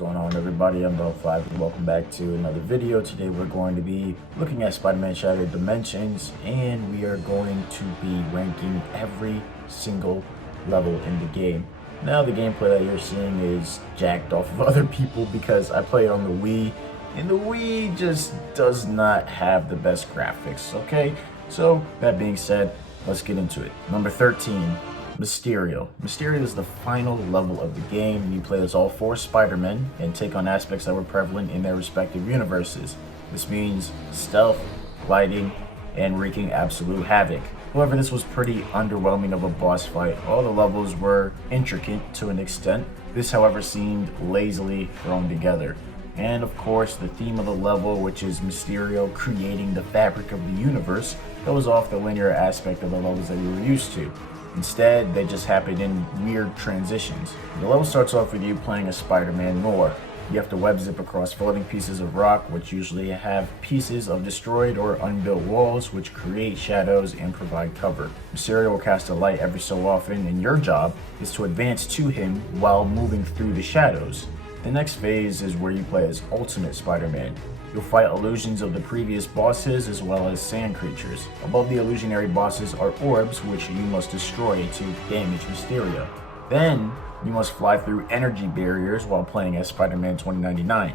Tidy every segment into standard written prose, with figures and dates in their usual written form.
going on, everybody? I'm BRAWL5 and welcome back to another video. Today we're going to be looking at Spider-Man Shattered Dimensions, and we are going to be ranking every single level in the game. Now the gameplay that you're seeing is jacked off of other people because I play it on the Wii, and the Wii just does not have the best graphics, okay? So that being said, let's get into it. Number 13. Mysterio. Mysterio is the final level of the game. You play as all four Spider-Men and take on aspects that were prevalent in their respective universes. This means stealth, gliding, and wreaking absolute havoc. However, this was pretty underwhelming of a boss fight. All the levels were intricate to an extent. This, however, seemed lazily thrown together. And of course, the theme of the level, which is Mysterio creating the fabric of the universe, goes off the linear aspect of the levels that we were used to. Instead, they just happen in weird transitions. The level starts off with you playing as Spider-Man Noir. You have to web zip across floating pieces of rock, which usually have pieces of destroyed or unbuilt walls, which create shadows and provide cover. Mysterio will cast a light every so often, and your job is to advance to him while moving through the shadows. The next phase is where you play as Ultimate Spider-Man. You'll fight illusions of the previous bosses as well as sand creatures. Above the illusionary bosses are orbs, which you must destroy to damage Mysterio. Then, you must fly through energy barriers while playing as Spider-Man 2099.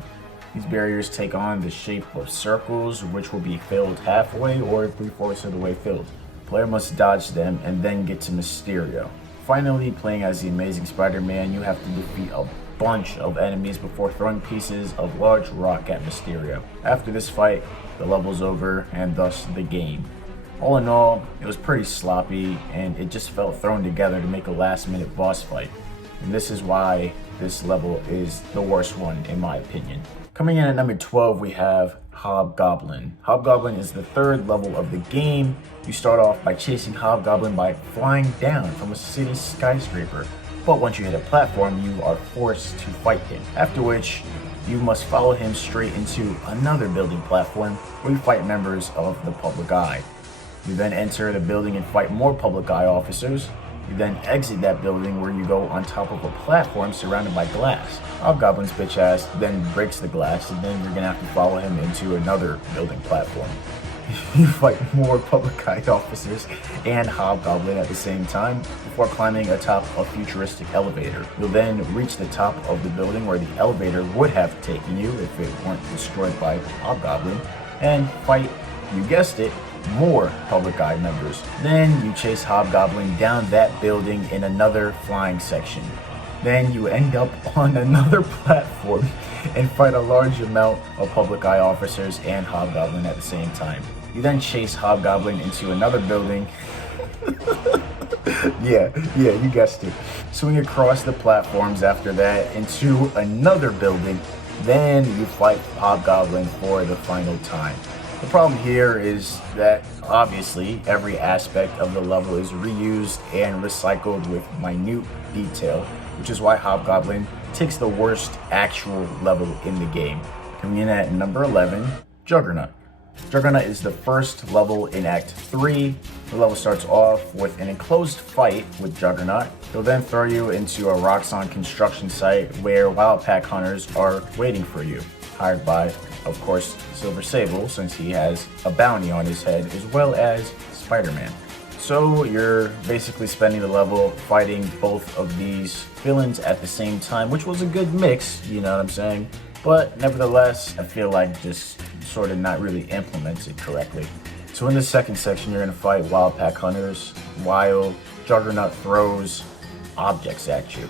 These barriers take on the shape of circles, which will be filled halfway or 3/4 of the way filled. The player must dodge them and then get to Mysterio. Finally, playing as the Amazing Spider-Man, you have to defeat a bunch of enemies before throwing pieces of large rock at Mysterio. After this fight, the level's over and thus the game. All in all, it was pretty sloppy and it just felt thrown together to make a last-minute boss fight. And this is why this level is the worst one in my opinion. Coming in at number 12, we have Hobgoblin. Hobgoblin is the third level of the game. You start off by chasing Hobgoblin by flying down from a city skyscraper. But once you hit a platform, you are forced to fight him. After which, you must follow him straight into another building platform where you fight members of the Public Eye. You then enter the building and fight more Public Eye officers. You then exit that building where you go on top of a platform surrounded by glass. Hobgoblin's bitch ass then breaks the glass, and then you're gonna have to follow him into another building platform. You fight more Public Eye officers and Hobgoblin at the same time before climbing atop a futuristic elevator. You'll then reach the top of the building where the elevator would have taken you if it weren't destroyed by Hobgoblin, and fight, you guessed it, more Public Eye members. Then you chase Hobgoblin down that building in another flying section. Then you end up on another platform and fight a large amount of Public Eye officers and Hobgoblin at the same time. You then chase Hobgoblin into another building. yeah, you guessed it. Swing across the platforms after that into another building. Then you fight Hobgoblin for the final time. The problem here is that obviously every aspect of the level is reused and recycled with minute detail, which is why Hobgoblin takes the worst actual level in the game. Coming in at number 11, Juggernaut. Juggernaut is the first level in Act 3. The level starts off with an enclosed fight with Juggernaut. He'll then throw you into a Roxxon construction site where Wild Pack hunters are waiting for you, hired by, of course, Silver Sable, since he has a bounty on his head, as well as Spider-Man. So you're basically spending the level fighting both of these villains at the same time, which was a good mix, you know what I'm saying? But nevertheless, I feel like just sort of not really implemented correctly. So in the second section, you're gonna fight Wild Pack hunters while Juggernaut throws objects at you.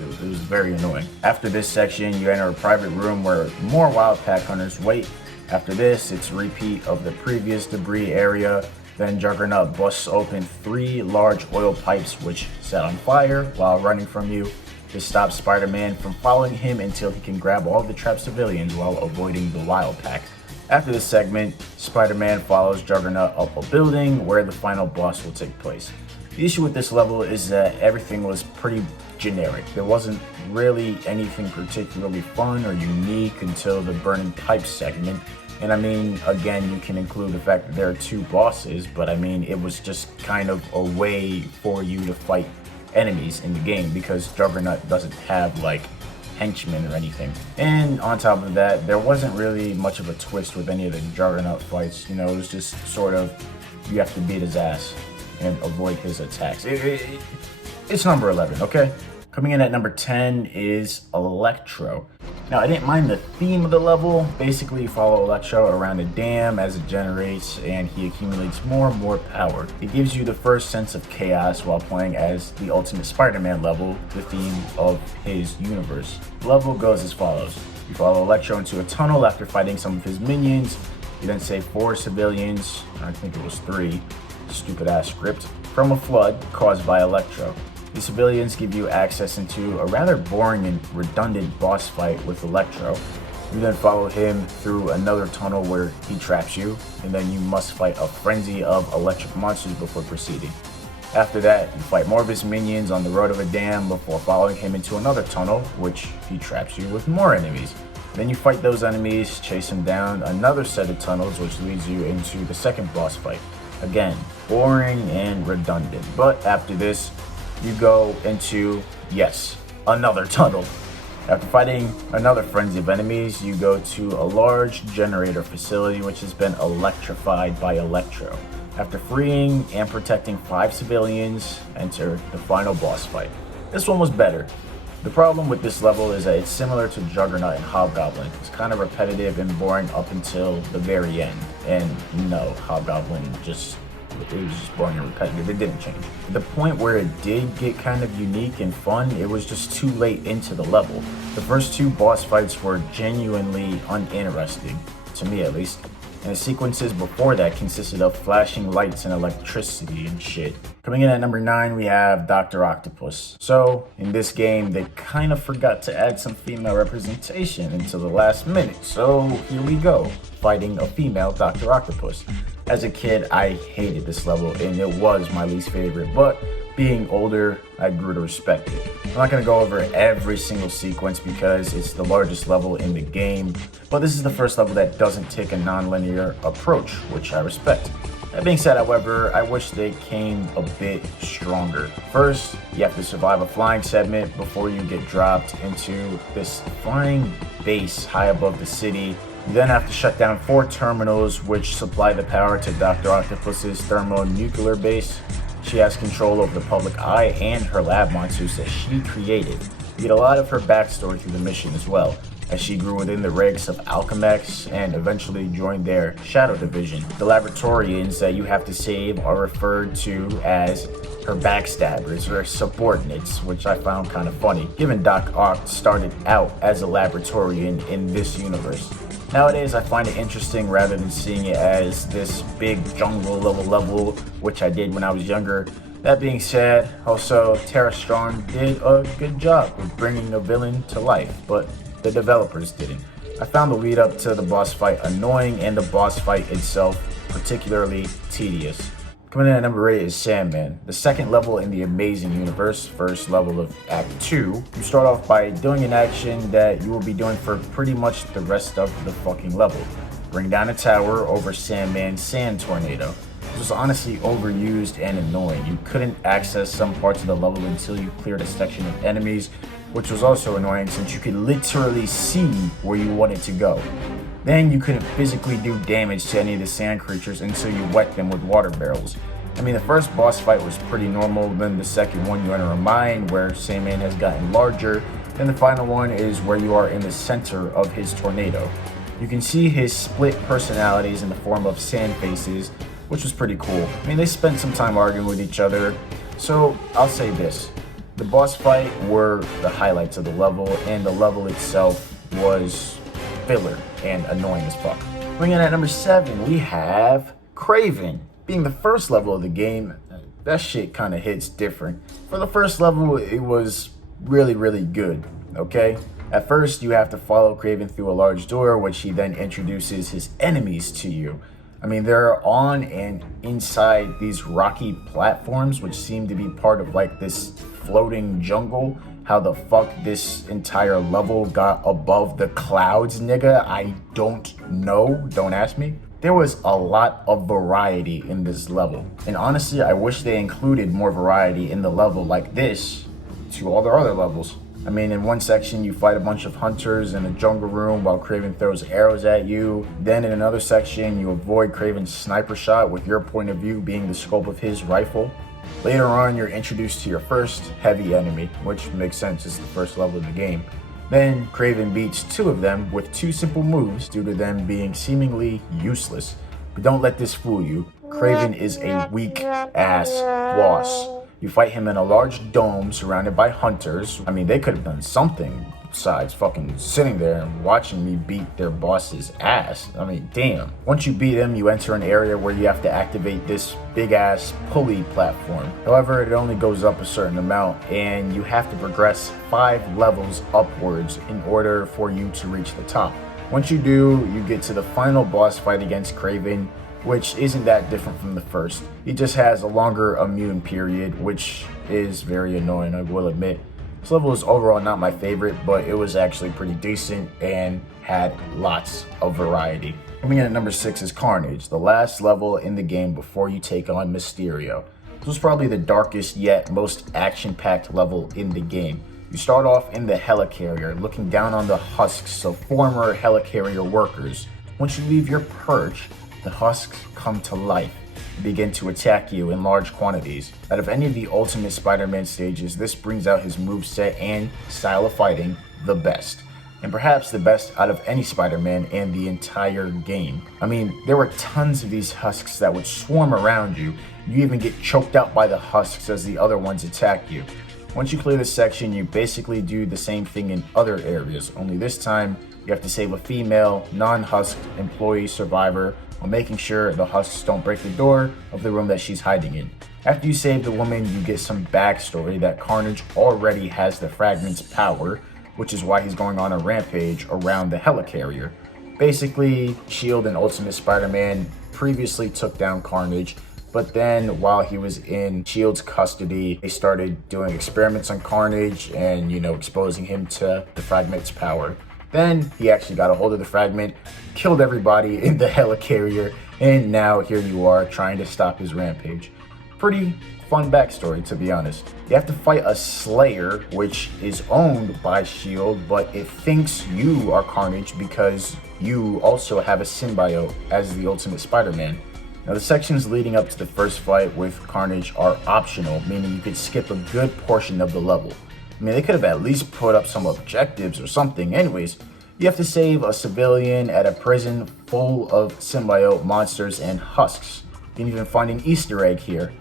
It was very annoying. After this section, you enter a private room where more Wild Pack hunters wait. After this, it's a repeat of the previous debris area. Then Juggernaut busts open 3 large oil pipes which set on fire while running from you. This stops Spider-Man from following him until he can grab all the trapped civilians while avoiding the Wild Pack. After this segment, Spider-Man follows Juggernaut up a building where the final boss will take place. The issue with this level is that everything was pretty generic. There wasn't really anything particularly fun or unique until the burning pipes segment. And I mean, again, you can include the fact that there are 2 bosses, but I mean, it was just kind of a way for you to fight enemies in the game because Juggernaut doesn't have like henchmen or anything. And on top of that, there wasn't really much of a twist with any of the Juggernaut fights. You know, it was just sort of, you have to beat his ass and avoid his attacks. It's number 11, okay? Coming in at number 10 is Electro. Now, I didn't mind the theme of the level. Basically, you follow Electro around a dam as it generates and he accumulates more and more power. It gives you the first sense of chaos while playing as the Ultimate Spider-Man level, the theme of his universe. The level goes as follows. You follow Electro into a tunnel after fighting some of his minions. You then save 4 civilians, I think it was 3, stupid ass script, from a flood caused by Electro. The civilians give you access into a rather boring and redundant boss fight with Electro. You then follow him through another tunnel where he traps you, and then you must fight a frenzy of electric monsters before proceeding. After that, you fight more of his minions on the road of a dam before following him into another tunnel, which he traps you with more enemies. Then you fight those enemies, chase him down another set of tunnels, which leads you into the second boss fight. Again, boring and redundant, but after this, you go into, yes, another tunnel. After fighting another frenzy of enemies, you go to a large generator facility which has been electrified by Electro. After freeing and protecting 5 civilians, enter the final boss fight. This one was better. The problem with this level is that it's similar to Juggernaut and Hobgoblin. It's kind of repetitive and boring up until the very end. And no, Hobgoblin it was just boring and repetitive. It didn't change. The point where it did get kind of unique and fun, it was just too late into the level. The first 2 boss fights were genuinely uninteresting, to me at least. And the sequences before that consisted of flashing lights and electricity and shit. Coming in at number 9, we have Dr. Octopus. So, in this game, they kind of forgot to add some female representation until the last minute. So, here we go, fighting a female Dr. Octopus. As a kid, I hated this level, and it was my least favorite, but being older, I grew to respect it. I'm not going to go over every single sequence because it's the largest level in the game, but this is the first level that doesn't take a non-linear approach, which I respect. That being said, however, I wish they came a bit stronger. First, you have to survive a flying segment before you get dropped into this flying base high above the city. You then have to shut down 4 terminals which supply the power to Dr. Octopus's thermonuclear base. She has control over the public eye and her lab monsters that she created. You get a lot of her backstory through the mission as well, as she grew within the ranks of Alchemex and eventually joined their Shadow Division. The Laboratorians that you have to save are referred to as her backstabbers or subordinates, which I found kind of funny, given Doc Ock started out as a Laboratorian in this universe. Nowadays, I find it interesting rather than seeing it as this big jungle level, which I did when I was younger. That being said, also, Tara Strong did a good job of bringing a villain to life, but the developers didn't. I found the lead up to the boss fight annoying and the boss fight itself particularly tedious. Coming in at number 8 is Sandman, the second level in the Amazing Universe, first level of Act 2. You start off by doing an action that you will be doing for pretty much the rest of the fucking level. Bring down a tower over Sandman's sand tornado. This was honestly overused and annoying. You couldn't access some parts of the level until you cleared a section of enemies, which was also annoying since you could literally see where you wanted to go. Then you couldn't physically do damage to any of the sand creatures until you wet them with water barrels. I mean, the first boss fight was pretty normal, then the second one you enter a mine where Sandman has gotten larger, then the final one is where you are in the center of his tornado. You can see his split personalities in the form of sand faces, which was pretty cool. I mean, they spent some time arguing with each other, so I'll say this. The boss fight were the highlights of the level, and the level itself was filler and annoying as fuck. Coming in at number 7, we have Kraven. Being the first level of the game, that shit kind of hits different. For the first level, it was really good, okay? At first, you have to follow Kraven through a large door, which he then introduces his enemies to you. I mean, they're on and inside these rocky platforms, which seem to be part of like this floating jungle. How the fuck this entire level got above the clouds, nigga, I don't know. Don't ask me. There was a lot of variety in this level. And honestly, I wish they included more variety in the level like this to all their other levels. I mean, in one section, you fight a bunch of hunters in a jungle room while Kraven throws arrows at you. Then in another section, you avoid Kraven's sniper shot with your point of view being the scope of his rifle. Later on, you're introduced to your first heavy enemy, which makes sense, it's the first level of the game. Then Kraven beats 2 of them with 2 simple moves due to them being seemingly useless. But don't let this fool you. Kraven is a weak-ass boss. You fight him in a large dome surrounded by hunters. I mean, they could have done something besides fucking sitting there and watching me beat their boss's ass. I mean, damn. Once you beat him, you enter an area where you have to activate this big-ass pulley platform. However, it only goes up a certain amount, and you have to progress 5 levels upwards in order for you to reach the top. Once you do, you get to the final boss fight against Kraven, which isn't that different from the first. He just has a longer immune period, which is very annoying, I will admit. This level is overall not my favorite, but it was actually pretty decent and had lots of variety. Coming in at number 6 is Carnage, the last level in the game before you take on Mysterio. This was probably the darkest yet most action-packed level in the game. You start off in the helicarrier, looking down on the husks of former helicarrier workers. Once you leave your perch, the husks come to life and begin to attack you in large quantities. Out of any of the Ultimate Spider-Man stages, this brings out his moveset and style of fighting the best. And perhaps the best out of any Spider-Man in the entire game. I mean, there were tons of these husks that would swarm around you. You even get choked out by the husks as the other ones attack you. Once you clear this section, you basically do the same thing in other areas, only this time you have to save a female, non-husk employee survivor while making sure the husks don't break the door of the room that she's hiding in. After you save the woman, you get some backstory that Carnage already has the fragment's power, which is why he's going on a rampage around the helicarrier. Basically, S.H.I.E.L.D. and Ultimate Spider-Man previously took down Carnage, but then while he was in S.H.I.E.L.D.'s custody, they started doing experiments on Carnage and, exposing him to the fragment's power. Then he actually got a hold of the fragment, killed everybody in the helicarrier, and now here you are trying to stop his rampage. Pretty fun backstory, to be honest. You have to fight a Slayer, which is owned by S.H.I.E.L.D., but it thinks you are Carnage because you also have a symbiote as the Ultimate Spider-Man. Now, the sections leading up to the first fight with Carnage are optional, meaning you could skip a good portion of the level. I mean, they could have at least put up some objectives or something. Anyways, you have to save a civilian at a prison full of symbiote monsters and husks. You can even find an Easter egg here.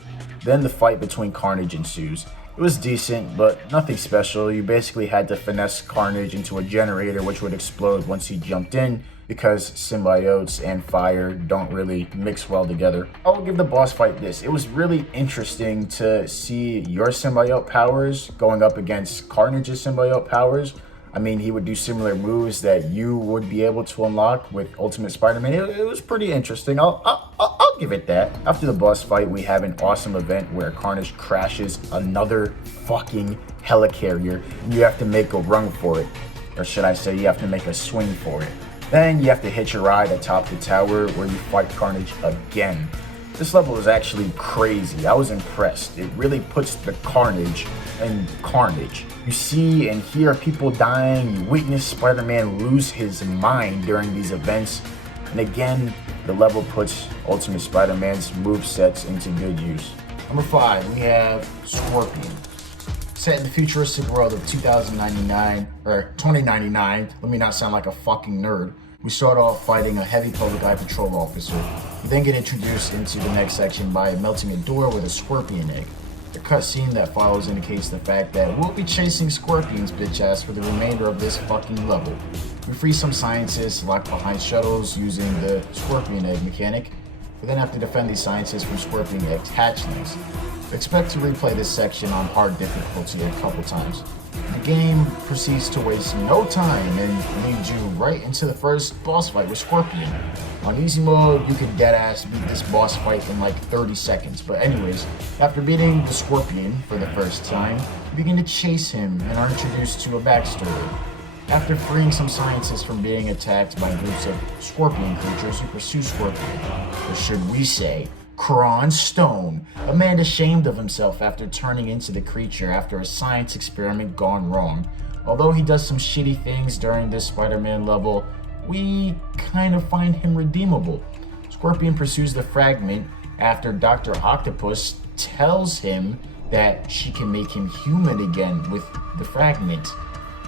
Then the fight between Carnage ensues. It was decent, but nothing special. You basically had to finesse Carnage into a generator which would explode once he jumped in, because symbiotes and fire don't really mix well together. I will give the boss fight this. It was really interesting to see your symbiote powers going up against Carnage's symbiote powers. I mean, he would do similar moves that you would be able to unlock with Ultimate Spider-Man. It was pretty interesting. I'll give it that. After the boss fight, we have an awesome event where Carnage crashes another fucking helicarrier, and you have to make a run for it. Or should I say, you have to make a swing for it. Then you have to hitch a ride atop the tower where you fight Carnage again. This level is actually crazy. I was impressed. It really puts the carnage in Carnage. You see and hear people dying. You witness Spider-Man lose his mind during these events. And again, the level puts Ultimate Spider-Man's movesets into good use. Number 5, we have Scorpion. Set in the futuristic world of 2099, or 2099, let me not sound like a fucking nerd. We start off fighting a heavy public eye patrol officer. We then get introduced into the next section by melting a door with a scorpion egg. The cutscene that follows indicates the fact that we'll be chasing scorpions, bitch ass, for the remainder of this fucking level. We free some scientists locked behind shuttles using the scorpion egg mechanic. We then have to defend these scientists from scorpion egg hatchlings. Expect to replay this section on hard difficulty a couple times. The game proceeds to waste no time and leads you right into the first boss fight with Scorpion. On easy mode, you can deadass beat this boss fight in like 30 seconds. But anyways, after beating the Scorpion for the first time, you begin to chase him and are introduced to a backstory. After freeing some scientists from being attacked by groups of scorpion creatures, you pursue Scorpion. Or should we say, Kron Stone, a man ashamed of himself after turning into the creature after a science experiment gone wrong. Although he does some shitty things during this Spider-Man level, we kind of find him redeemable. Scorpion pursues the fragment after Dr. Octopus tells him that she can make him human again with the fragment.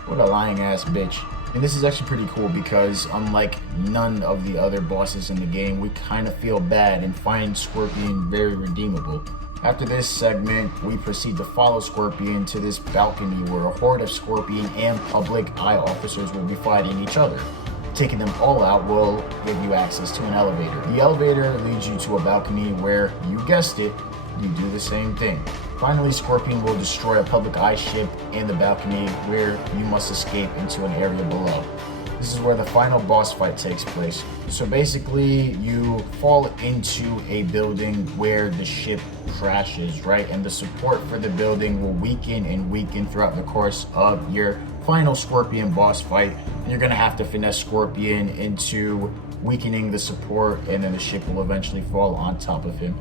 What a lying ass bitch. And this is actually pretty cool because unlike none of the other bosses in the game, we kind of feel bad and find Scorpion very redeemable. After this segment, we proceed to follow Scorpion to this balcony where a horde of Scorpion and public eye officers will be fighting each other. Taking them all out will give you access to an elevator. The elevator leads you to a balcony where, you guessed it, you do the same thing. Finally, Scorpion will destroy a public eye ship in the balcony where you must escape into an area below. This is where the final boss fight takes place. So basically, you fall into a building where the ship crashes, right? And the support for the building will weaken and weaken throughout the course of your final Scorpion boss fight. And you're gonna have to finesse Scorpion into weakening the support, and then the ship will eventually fall on top of him.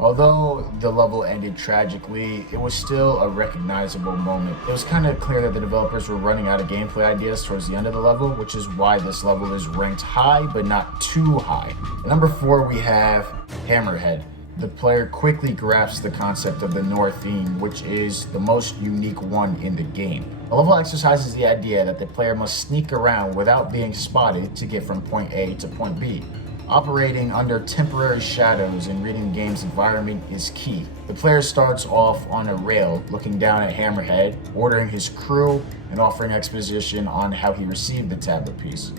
Although the level ended tragically, it was still a recognizable moment. It was kind of clear that the developers were running out of gameplay ideas towards the end of the level, which is why this level is ranked high, but not too high. At number 4, we have Hammerhead. The player quickly grasps the concept of the Noir theme, which is the most unique one in the game. The level exercises the idea that the player must sneak around without being spotted to get from point A to point B. Operating under temporary shadows and reading the game's environment is key. The player starts off on a rail, looking down at Hammerhead, ordering his crew, and offering exposition on how he received the tablet piece.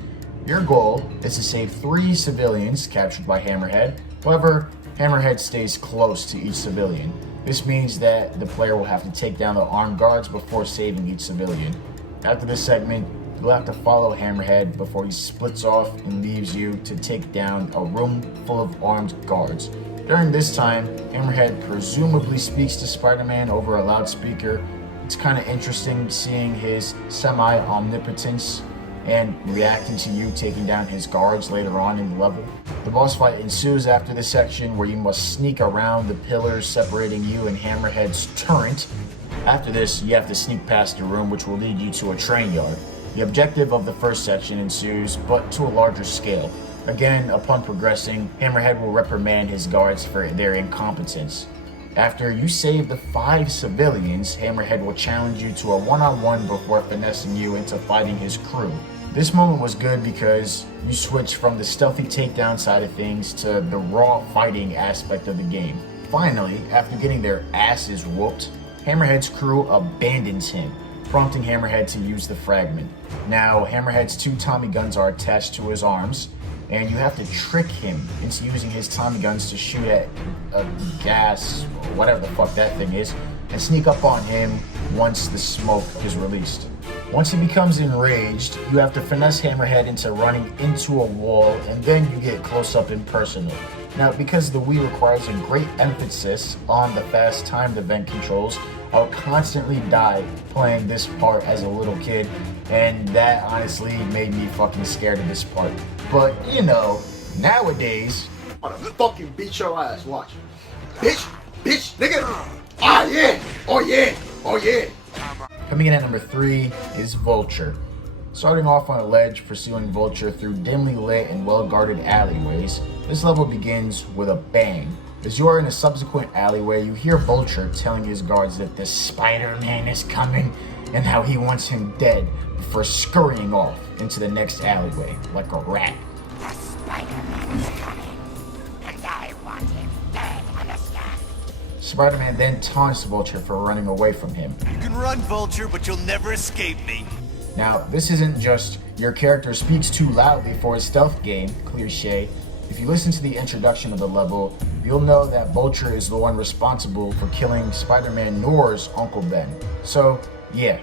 Your goal is to save 3 civilians captured by Hammerhead. However, Hammerhead stays close to each civilian. This means that the player will have to take down the armed guards before saving each civilian. After this segment, you'll have to follow Hammerhead before he splits off and leaves you to take down a room full of armed guards. During this time, Hammerhead presumably speaks to Spider-Man over a loudspeaker. It's kind of interesting seeing his semi-omnipotence and reacting to you taking down his guards later on in the level. The boss fight ensues after this section where you must sneak around the pillars separating you and Hammerhead's turret. After this, you have to sneak past a room which will lead you to a train yard. The objective of the first section ensues, but to a larger scale. Again, upon progressing, Hammerhead will reprimand his guards for their incompetence. After you save the 5 civilians, Hammerhead will challenge you to a one-on-one before finessing you into fighting his crew. This moment was good because you switch from the stealthy takedown side of things to the raw fighting aspect of the game. Finally, after getting their asses whooped, Hammerhead's crew abandons him, prompting Hammerhead to use the fragment. Now, Hammerhead's 2 Tommy guns are attached to his arms, and you have to trick him into using his Tommy guns to shoot at a gas, or whatever the fuck that thing is, and sneak up on him once the smoke is released. Once he becomes enraged, you have to finesse Hammerhead into running into a wall, and then you get close up and personal. Now, because the Wii requires a great emphasis on the fast timed event controls, I would constantly die playing this part as a little kid, and that honestly made me fucking scared of this part. But, you know, nowadays, I'm gonna fucking beat your ass, watch. Bitch, nigga. Ah, yeah, oh yeah, oh yeah. Coming in at number 3 is Vulture. Starting off on a ledge, pursuing Vulture through dimly lit and well-guarded alleyways, this level begins with a bang. As you are in a subsequent alleyway, you hear Vulture telling his guards that the Spider-Man is coming and how he wants him dead before scurrying off into the next alleyway like a rat. The Spider-Man is coming, and I want him dead, understand? Spider-Man then taunts Vulture for running away from him. You can run, Vulture, but you'll never escape me. Now, this isn't just your character speaks too loudly for a stealth game, cliche. If you listen to the introduction of the level, you'll know that Vulture is the one responsible for killing Spider-Man Noir's Uncle Ben. So, yeah,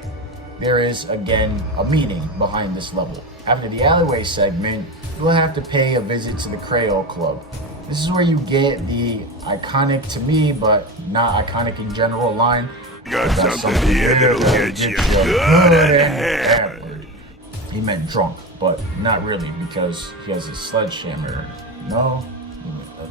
there is, again, a meaning behind this level. After the alleyway segment, you'll have to pay a visit to the Creole Club. This is where you get the iconic to me, but not iconic in general line. Got something here that'll get you good and hammered. He meant drunk, but not really because he has a sledgehammer. No?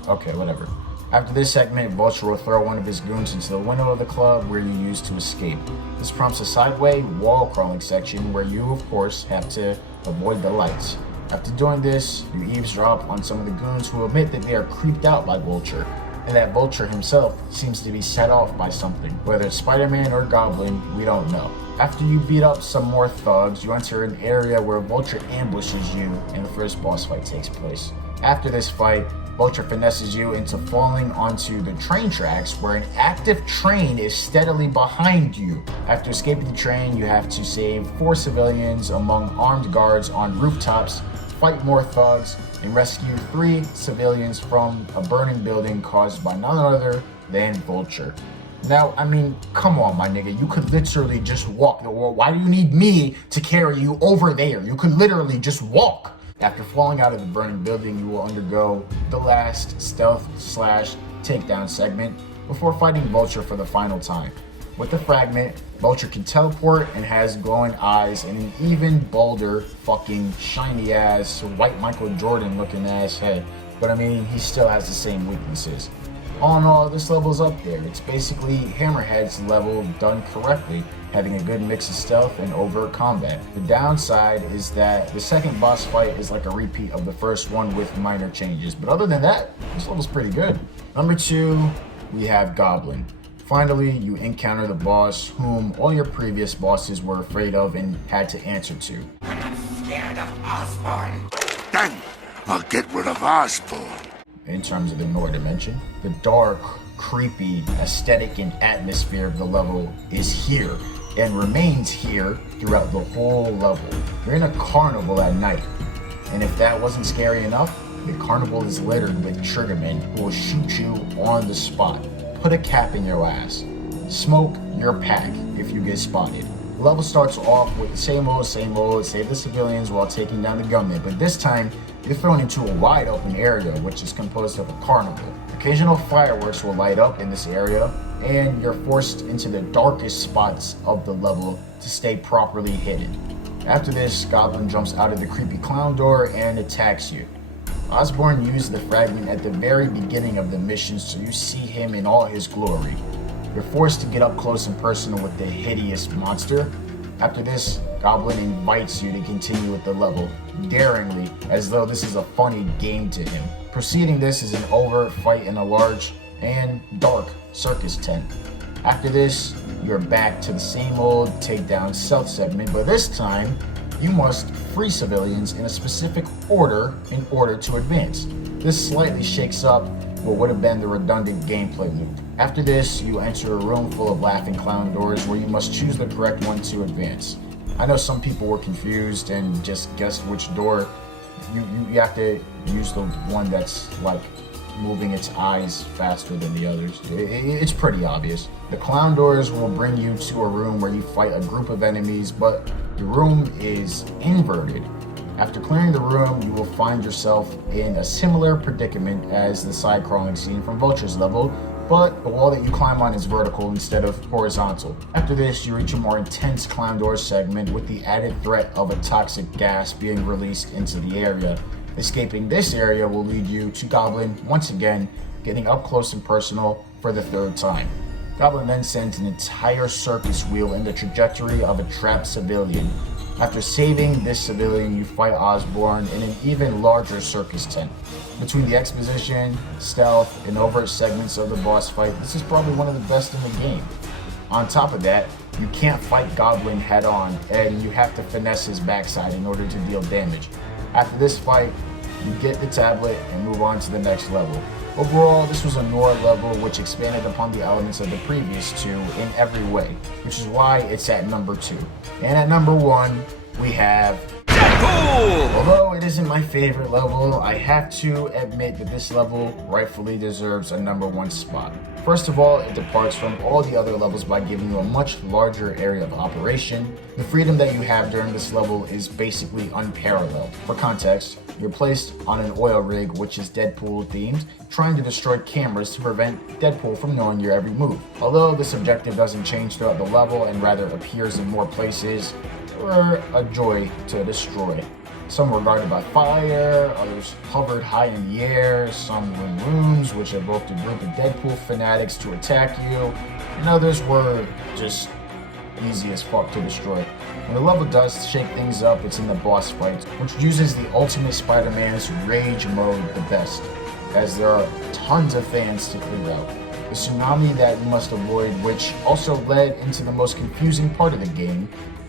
Okay, whatever. After this segment, Vulture will throw one of his goons into the window of the club where you use to escape. This prompts a sideway wall crawling section where you, of course, have to avoid the lights. After doing this, you eavesdrop on some of the goons who admit that they are creeped out by Vulture, and that Vulture himself seems to be set off by something. Whether it's Spider-Man or Goblin, we don't know. After you beat up some more thugs, you enter an area where Vulture ambushes you and the first boss fight takes place. After this fight, Vulture finesses you into falling onto the train tracks where an active train is steadily behind you. After escaping the train, you have to save 4 civilians among armed guards on rooftops, fight more thugs, and rescue 3 civilians from a burning building caused by none other than Vulture. Now, I mean, come on, my nigga. You could literally just walk. Why do you need me to carry you over there? You could literally just walk. After falling out of the burning building, you will undergo the last stealth/takedown segment before fighting Vulture for the final time. With the fragment, Vulture can teleport and has glowing eyes and an even bolder fucking shiny ass white Michael Jordan looking ass head. But I mean, he still has the same weaknesses. All in all, this level's up there. It's basically Hammerhead's level done correctly, having a good mix of stealth and overt combat. The downside is that the second boss fight is like a repeat of the first one with minor changes. But other than that, this level's pretty good. Number 2, we have Goblin. Finally, you encounter the boss whom all your previous bosses were afraid of and had to answer to. I'm not scared of Osborn. Then I'll get rid of Osborn. In terms of the Noir dimension, the dark, creepy aesthetic and atmosphere of the level is here and remains here throughout the whole level. You're in a carnival at night, and if that wasn't scary enough, the carnival is littered with triggermen who will shoot you on the spot, put a cap in your ass, smoke your pack if you get spotted. The level starts off with the same old, save the civilians while taking down the gunmen, but this time you're thrown into a wide open area which is composed of a carnival. Occasional fireworks will light up in this area, and you're forced into the darkest spots of the level to stay properly hidden. After this, Goblin jumps out of the creepy clown door and attacks you. Osborn used the fragment at the very beginning of the mission, so you see him in all his glory. You're forced to get up close and personal with the hideous monster. After this, Goblin invites you to continue with the level, daringly, as though this is a funny game to him. Preceding this is an overt fight in a large and dark circus tent. After this, you're back to the same old takedown stealth segment, but this time, you must free civilians in a specific order in order to advance. This slightly shakes up what would have been the redundant gameplay loop. After this, you enter a room full of laughing clown doors where you must choose the correct one to advance. I know some people were confused and just guessed which door. You have to use the one that's like moving its eyes faster than the others. It's pretty obvious. The clown doors will bring you to a room where you fight a group of enemies, but the room is inverted. After clearing the room, you will find yourself in a similar predicament as the side-crawling scene from Vulture's level, but the wall that you climb on is vertical instead of horizontal. After this, you reach a more intense clown door segment with the added threat of a toxic gas being released into the area. Escaping this area will lead you to Goblin once again, getting up close and personal for the 3rd time. Goblin then sends an entire circus wheel in the trajectory of a trapped civilian. After saving this civilian, you fight Osborn in an even larger circus tent. Between the exposition, stealth, and overt segments of the boss fight, this is probably one of the best in the game. On top of that, you can't fight Goblin head on, and you have to finesse his backside in order to deal damage. After this fight, you get the tablet and move on to the next level. Overall, this was a Noir level which expanded upon the elements of the previous 2 in every way, which is why it's at number 2. And at number 1, we have Deadpool! Although it isn't my favorite level, I have to admit that this level rightfully deserves a number 1 spot. First of all, it departs from all the other levels by giving you a much larger area of operation. The freedom that you have during this level is basically unparalleled. For context, you're placed on an oil rig which is Deadpool themed, trying to destroy cameras to prevent Deadpool from knowing your every move. Although this objective doesn't change throughout the level and rather appears in more places, you're a joy to destroy. Some were guarded by fire, others hovered high in the air, some were in rooms which evoked a group of Deadpool fanatics to attack you, and others were just easy as fuck to destroy. When the level does shake things up, it's in the boss fights, which uses the ultimate Spider-Man's rage mode the best, as there are tons of fans to clear out. The tsunami that you must avoid, which also led into the most confusing part of the game,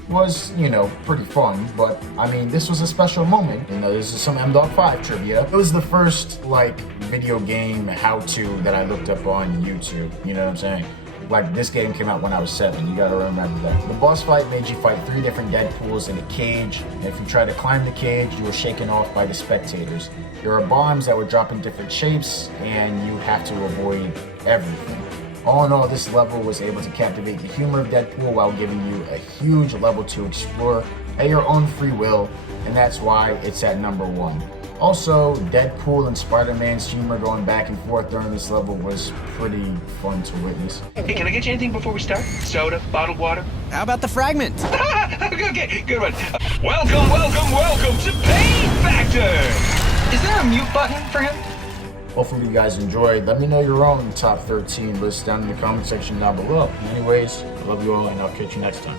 was, you know, pretty fun, but I mean, this was a special moment. You know, this is some M-Dog 5 trivia. It was the first, like, video game how-to that I looked up on YouTube, you know what I'm saying? Like, this game came out when I was 7, you gotta remember that. The boss fight made you fight 3 different Deadpools in a cage, and if you tried to climb the cage, you were shaken off by the spectators. There are bombs that would drop in different shapes, and you have to avoid everything. All in all, this level was able to captivate the humor of Deadpool while giving you a huge level to explore at your own free will, and that's why it's at number 1. Also, Deadpool and Spider-Man's humor going back and forth during this level was pretty fun to witness. Hey, can I get you anything before we start? Soda, bottled water? How about the fragment? Okay, good one. Welcome to Pain Factor! Is there a mute button for him? Hopefully you guys enjoyed. Let me know your own top 13 list down in the comment section down below. Anyways, I love you all, and I'll catch you next time.